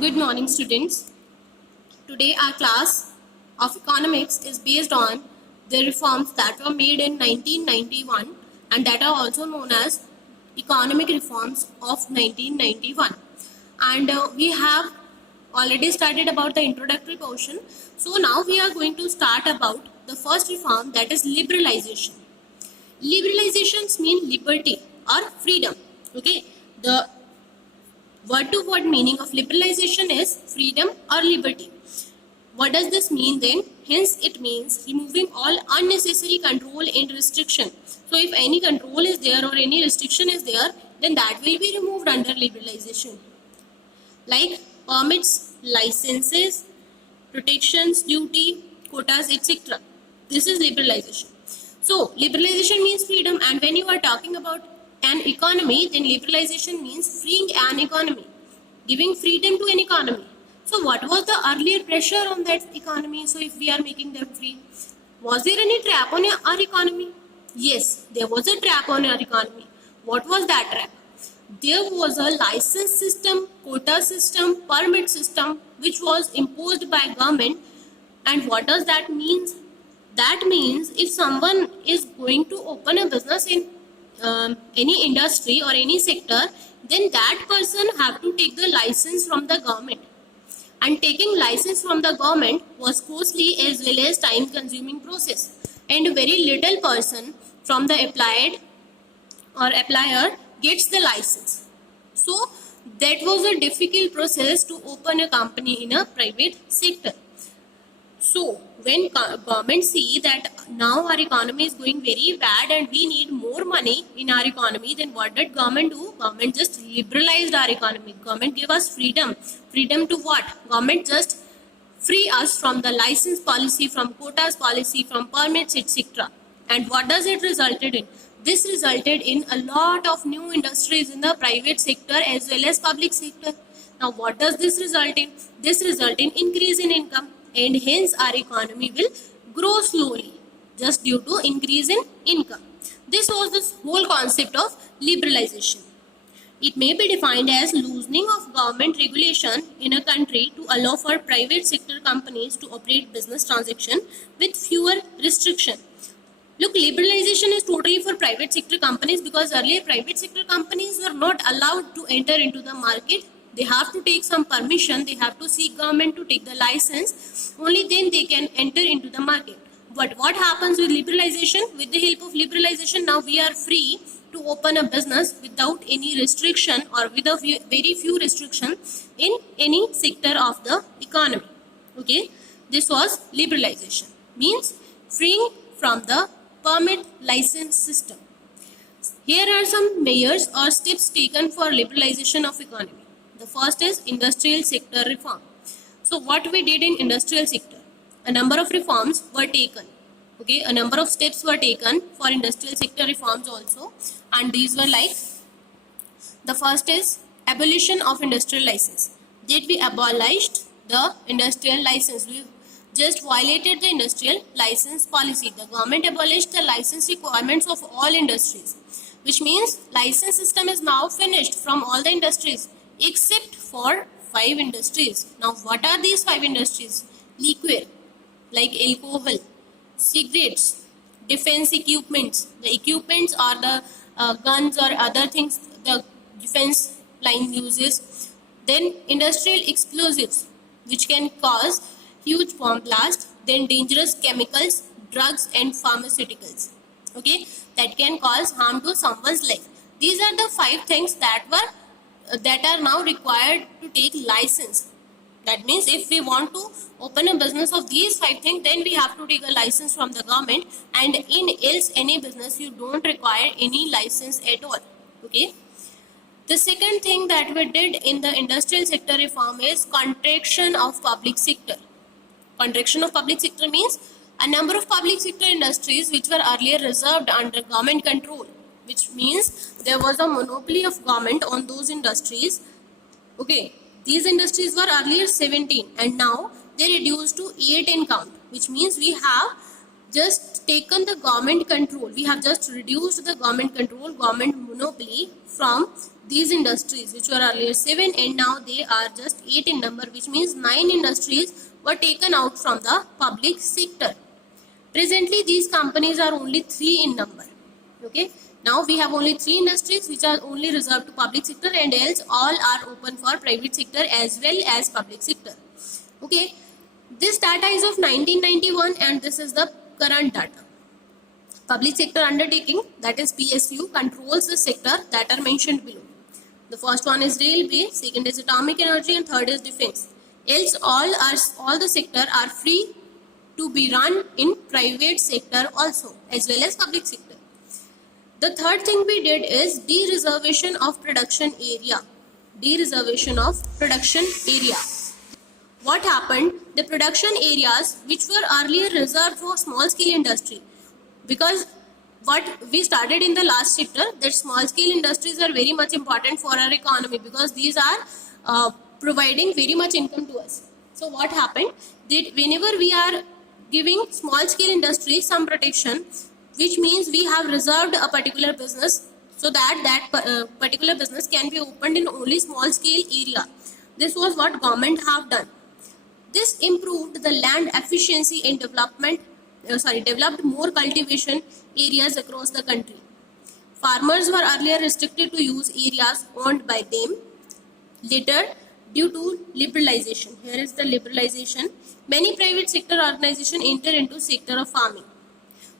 Good morning, students. Today, our class of economics is based on the reforms that were made in 1991 and that are also known as economic reforms of 1991. And we have already started about the introductory portion. So now we are going to start about the first reform, that is liberalization. Liberalizations mean liberty or freedom. Okay, the word to word meaning of liberalization is freedom or liberty. What does this mean then? Hence, it means removing all unnecessary control and restriction. So, if any control is there or any restriction is there, then that will be removed under liberalization. Like permits, licenses, protections, duty, quotas, etc. This is liberalization. So, liberalization means freedom, and when you are talking about an economy, then liberalization means freeing an economy, giving freedom to an economy. So what was the earlier pressure on that economy? So if we are making them free, was there any trap on our economy? Yes, there was a trap on our economy. What was that trap? There was a license system, quota system, permit system which was imposed by government. And what does that mean? That means if someone is going to open a business in any industry or any sector, then that person have to take the license from the government. And taking license from the government was costly as well as time consuming process, and very little person from the applied or applier gets the license. So that was a difficult process to open a company in a private sector. So when government see that now our economy is going very bad and we need more money in our economy, then what did government do? Government just liberalized our economy. Government gave us freedom. Freedom to what? Government just free us from the license policy, from quotas policy, from permits, etc. And what does it resulted in? This resulted in a lot of new industries in the private sector as well as public sector. Now what does this result in? This result in increase in income, and hence our economy will grow slowly just due to increase in income. This was the whole concept of liberalization. It may be defined as loosening of government regulation in a country to allow for private sector companies to operate business transaction with fewer restriction. Look, liberalization is totally for private sector companies, because earlier private sector companies were not allowed to enter into the market. They have to take some permission, they have to seek government to take the license, only then they can enter into the market. But what happens with liberalization? With the help of liberalization, now we are free to open a business without any restriction or with a very few restrictions in any sector of the economy. Okay, this was liberalization, means freeing from the permit license system. Here are some measures or steps taken for liberalization of economy. The first is industrial sector reform. So what we did in industrial sector, a number of reforms were taken. Okay, a number of steps were taken for industrial sector reforms also, and these were like, the first is abolition of industrial license. That we abolished the industrial license. We just violated the industrial license policy. The government abolished the license requirements of all industries, which means license system is now finished from all the industries except for 5 industries. Now what are these 5 industries? Liquor, like alcohol, cigarettes, defense equipments. The equipments are the guns or other things the defense line uses. Then industrial explosives, which can cause huge bomb blast. Then dangerous chemicals, drugs and pharmaceuticals, okay, that can cause harm to someone's life. These are the 5 things that are now required to take license. That means if we want to open a business of these 5 things, then we have to take a license from the government, and in else any business you don't require any license at all. Okay. The second thing that we did in the industrial sector reform is contraction of public sector. Contraction of public sector means a number of public sector industries which were earlier reserved under government control, which means there was a monopoly of government on those industries. Okay, these industries were earlier 17 and now they reduced to 8 in count, which means we have just taken the government control. We have just reduced the government control, government monopoly from these industries, which were earlier 7 and now they are just 8 in number, which means 9 industries were taken out from the public sector. Presently, these companies are only 3 in number. Okay. Now we have only 3 industries which are only reserved to public sector, and else all are open for private sector as well as public sector. Okay. This data is of 1991 and this is the current data. Public sector undertaking, that is PSU, controls the sector that are mentioned below. The first one is railway, second is atomic energy, and third is defense. Else all the sector are free to be run in private sector also as well as public sector. The third thing we did is de-reservation of production area. De-reservation of production area. What happened? The production areas which were earlier reserved for small scale industry, because what we started in the last chapter, that small scale industries are very much important for our economy because these are providing very much income to us. So what happened? That whenever we are giving small scale industries some protection, which means we have reserved a particular business so that particular business can be opened in only small scale area. This was what government have done. This improved the land efficiency and developed more cultivation areas across the country. Farmers were earlier restricted to use areas owned by them. Later, due to liberalization, here is the liberalization, many private sector organizations enter into sector of farming.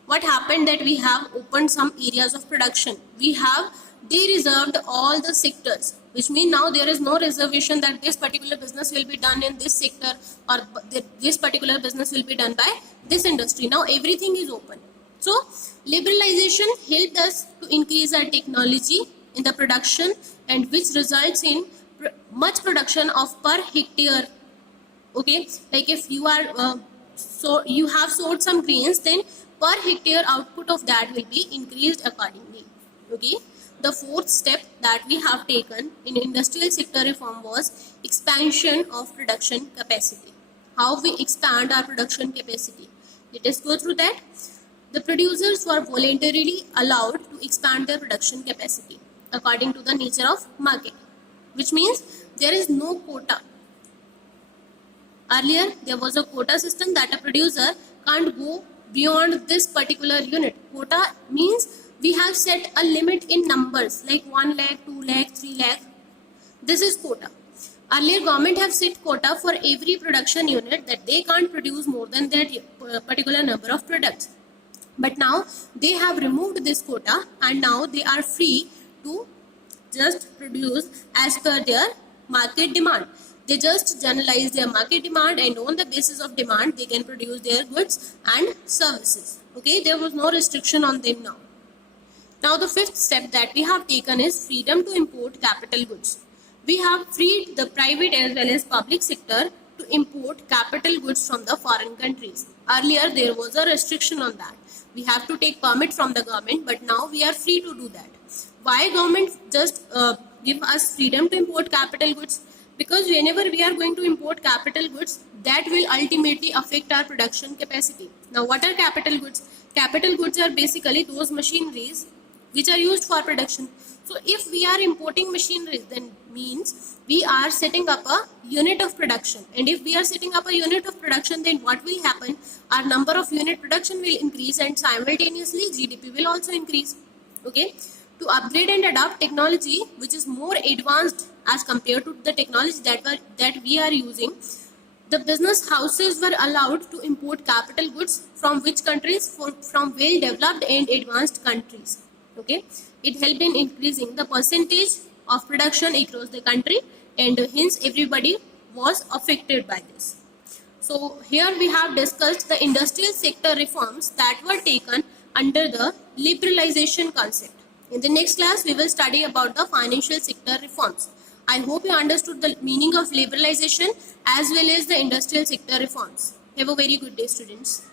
What happened that we have opened some areas of production. We have de-reserved all the sectors, which means now there is no reservation that this particular business will be done in this sector or this particular business will be done by this industry. Now everything is open. So liberalization helped us to increase our technology in the production, and which results in much production of per hectare. Okay, like if you are you have sowed some grains, then per hectare output of that will be increased accordingly. Okay. The fourth step that we have taken in industrial sector reform was expansion of production capacity. How we expand our production capacity? Let us go through that. The producers were voluntarily allowed to expand their production capacity according to the nature of market, which means there is no quota. Earlier, there was a quota system that a producer can't go beyond this particular unit. Quota means we have set a limit in numbers like 1 lakh, 2 lakh, 3 lakh. This is quota. Earlier, government have set quota for every production unit that they can't produce more than that particular number of products. But now they have removed this quota and now they are free to just produce as per their market demand. They just generalize their market demand, and on the basis of demand they can produce their goods and services. Okay, there was no restriction on them now. Now the fifth step that we have taken is freedom to import capital goods. We have freed the private as well as public sector to import capital goods from the foreign countries. Earlier there was a restriction on that. We have to take permit from the government, but now we are free to do that. Why government just give us freedom to import capital goods? Because whenever we are going to import capital goods, that will ultimately affect our production capacity. Now what are capital goods? Capital goods are basically those machineries which are used for production. So if we are importing machineries, then means we are setting up a unit of production. And if we are setting up a unit of production, then what will happen? Our number of unit production will increase and simultaneously GDP will also increase. Okay. To upgrade and adopt technology which is more advanced as compared to the technology that we are using, the business houses were allowed to import capital goods from which countries? From well developed and advanced countries. Okay, it helped in increasing the percentage of production across the country, and hence everybody was affected by this. So here we have discussed the industrial sector reforms that were taken under the liberalization concept. In the next class, we will study about the financial sector reforms. I hope you understood the meaning of liberalization as well as the industrial sector reforms. Have a very good day, students.